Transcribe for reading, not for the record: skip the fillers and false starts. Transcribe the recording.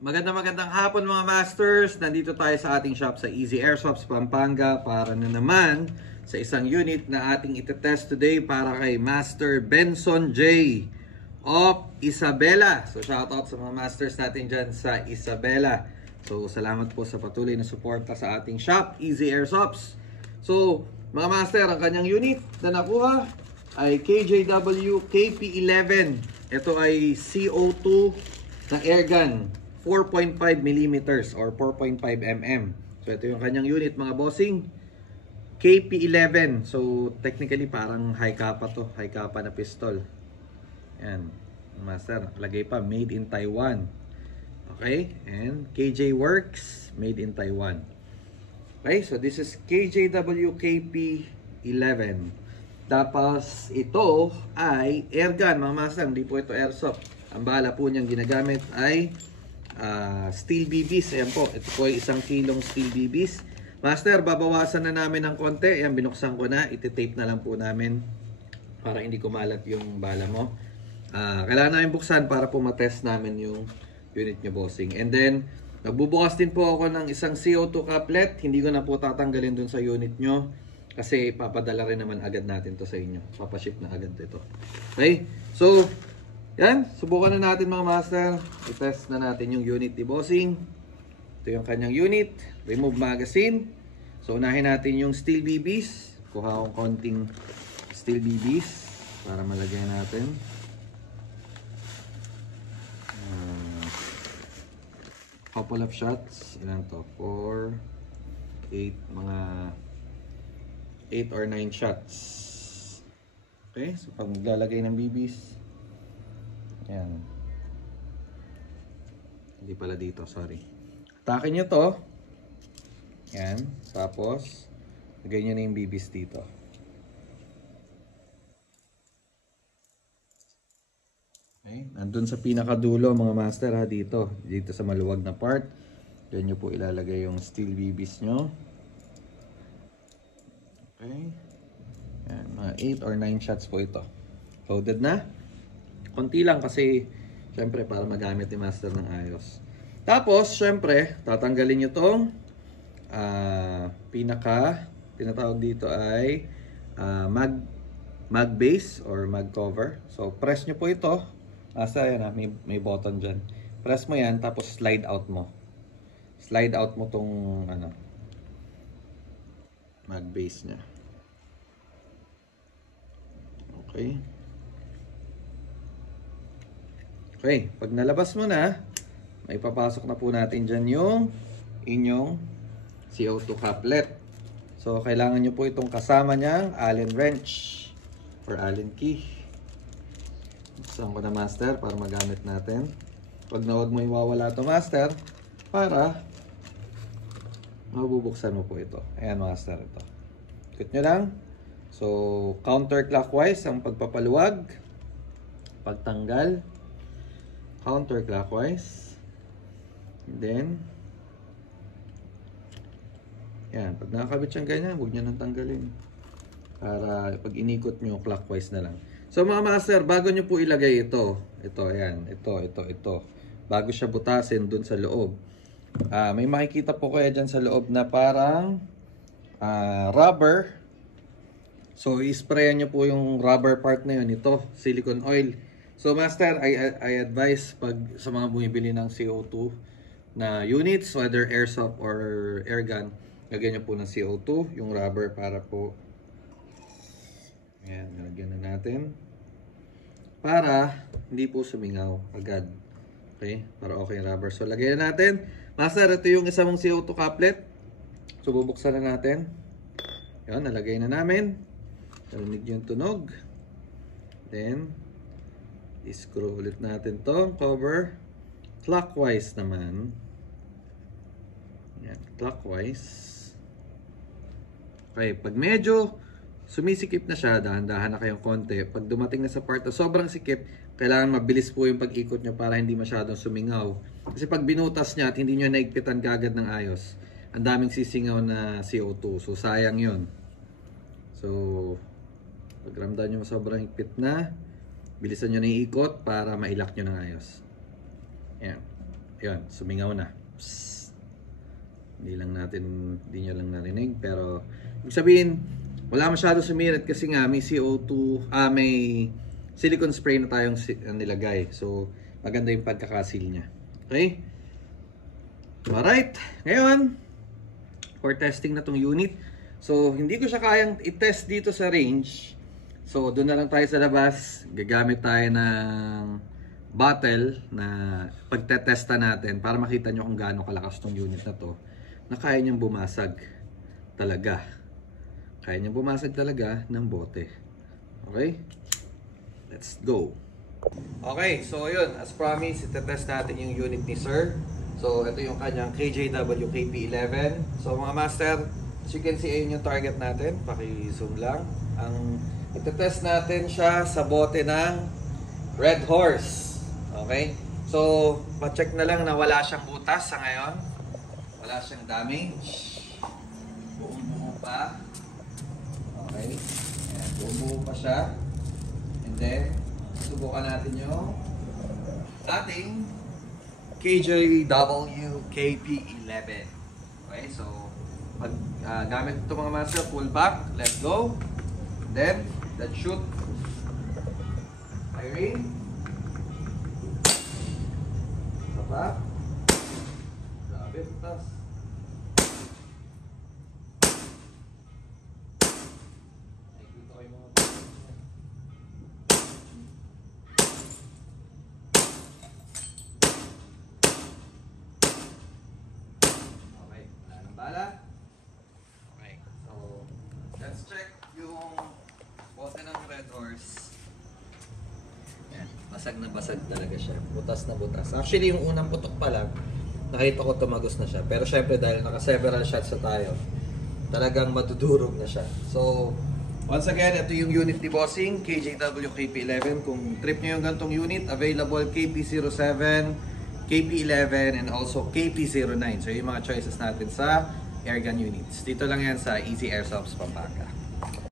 Magandang hapon mga masters. Nandito tayo sa ating shop sa Easy Airsofts, Pampanga para na naman sa isang unit na ating itetest today para kay Master Benson J. of Isabela. So shoutout sa mga masters natin dyan sa Isabela. So salamat po sa patuloy na suporta sa ating shop, Easy Airsofts. So mga master, ang kanyang unit na nakuha ay KJW KP11. Ito ay CO2 na airgun. 4.5 mm or 4.5 mm. So ito yung kanyang unit mga bossing. KP11. So technically parang high kappa to. High kappa na pistol. Yan. Master, lagay pa made in Taiwan. Okay? And KJ Works made in Taiwan. Okay? So this is KJW KP11. Tapos ito ay airgun mga master. Hindi po ito airsoft. Ang bala po niyang ginagamit ay steel BBs. Ayan po, ito po ay 1 kilong steel BBs. Master, babawasan na namin ng konti. Ayan, binuksan ko na. Iti-tape na lang po namin para hindi kumalat yung bala mo. Kailangan namin buksan para po matest namin yung unit nyo, bossing. And then, nagbubukas din po ako ng isang CO2 couplet. Hindi ko na po tatanggalin dun sa unit nyo kasi papadala rin naman agad natin to sa inyo. Papaship na agad ito. Okay? So, yan, subukan na natin mga master. I-test na natin yung unit ni bossing. Ito yung kanyang unit. Remove magazine. So unahin natin yung steel BBs. Kuha akong konting steel BBs para malagay natin. Couple of shots. Ilan to? 4, 8, mga 8 or 9 shots. Okay, so pag maglalagay ng BBs, yan. Hindi pala dito, sorry. Atakin nyo to. Yan. Tapos, lagay nyo na yung BBs dito. Okay. Nandun sa pinakadulo mga master ha, dito. Dito sa maluwag na part. Diyan nyo po ilalagay yung steel BBs nyo. Okay. Yan. Mga 8 or 9 shots po ito. Loaded na. Konti lang kasi syempre para magamit ni master ng ayos. Tapos syempre tatanggalin nyo tong tinatawag dito ay mag base or mag cover. So press nyo po ito. Yan, may button dyan. Press mo yan tapos slide out mo. Slide out mo tong mag base nya. Okay. Okay, pag nalabas mo na, may papasok na po natin dyan yung inyong CO2 couplet. So, kailangan nyo po itong kasama niyang Allen wrench or Allen key. Buksan ko na master para magamit natin. Pag na huwag mo iwawala ito master, para mabubuksan mo po ito. Ayan master, ito. Ikot nyo lang. So, counterclockwise ang pagpapaluwag. Pagtanggal. Counterclockwise. Then yan, pag nakakabit siyang ganyan, huwag nyo nang tanggalin para pag inikot nyo clockwise na lang. So mga master, bago nyo po ilagay ito yan, ito bago siya butasin dun sa loob, may makikita po kayo dyan sa loob na parang rubber. So i-sprayan nyo po yung rubber part na yun, ito, silicone oil. So master, I advise pag sa mga bumibili ng CO2 na units, whether airsoft or airgun, lagyan nyo po ng CO2, yung rubber para po, ayan, lagyan na natin, para hindi po sumingaw agad. Okay, para okay yung rubber. So lagyan na natin. Master, ito yung isa mong CO2 couplet. So bubuksan na natin. Yun, nalagay na namin. Narinig yung tunog. Then i-screw ulit natin to cover clockwise naman. Yan, clockwise. Okay, pag medyo sumisikip na siya, dahan-dahan na kayong konti. Pag dumating na sa part na sobrang sikip, kailangan mabilis po yung pag-ikot nyo para hindi masyadong sumingaw. Kasi pag binutas niya at hindi nyo naigpitan kagad ng ayos, ang daming sisingaw na CO2. So sayang yun. So pag ramdam nyo sobrang higpit na, bilisan nyo na yung ikot para mailak nyo ng ayos. Ayan. Ayun, sumingaw na. Psst. Hindi nyo lang narinig. Pero, ibig sabihin, wala masyado sumirit kasi nga may CO2, may silicone spray na tayong nilagay. So, maganda yung pagkakasil niya. Okay? Alright. Ngayon, for testing na tong unit. So, hindi ko siya kayang i-test dito sa range. So, doon na lang tayo sa labas. Gagamit tayo ng bottle na pagtetesta natin para makita nyo kung gaano kalakas tong unit na to na kaya niyang bumasag talaga. Kaya niyang bumasag talaga ng bote. Okay? Let's go. Okay, so yun. As promised, itetest natin yung unit ni Sir. So, ito yung kanyang KJW KP11. So, mga master, as you can see, ayun yung target natin. Paki-zoom lang. Itetest natin siya sa bote ng Red Horse. Okay? So, pa-check na lang na wala siyang butas sa ngayon. Wala siyang damage. Buong-buo pa. Okay? Ayan, buong-buo pa siya. And then, subukan natin yung ating KJW KP11. Okay? So, pag gamit ito mga master, pull back. Let's go. Then, let's shoot. Firing. Sapa. Grabe, butas. Nakikita ko yung mga butas niya. Okay, wala nang bala. Okay, so, let's check yung bote ng Red Horse. Yan, basag na basag talaga siya. Butas na butas. Actually, yung unang putok pa lang, nakita ko tumagos na siya. Pero syempre, dahil naka-several shots na tayo, talagang madudurog na siya. So, once again, ito yung unit ni Bossing, KJW KP11. Kung trip nyo yung gantong unit, available KP07, KP11, and also KP09. So, yung mga choices natin sa airgun units. Dito lang yan sa Easy Airsofts, Pampanga.